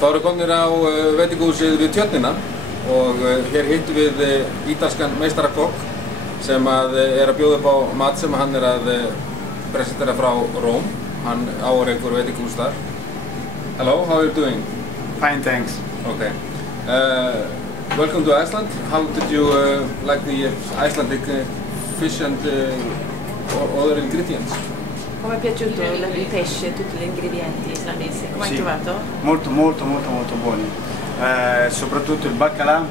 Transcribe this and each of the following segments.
Þá erum við komnir á veitingahúsið við Tjörnina og hér hittum við ítalskan meistarakokk sem er að bjóða upp á mat sem hann er að presentera frá Róm. Hann á einhver veitingahús þar. Hello, how are you doing? Fine, thanks. Okay. Welcome to Iceland. How did you like the Icelandic fish and other ingredients? Come è piaciuto il pesce e tutti gli ingredienti islandesi? Come hai trovato? Molto buoni. Soprattutto il baccalà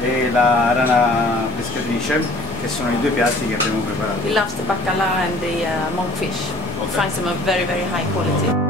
e la rana pescatrice, che sono i due piatti che abbiamo preparato. He loves the bacala and the monkfish. Okay. Finds them of very high quality.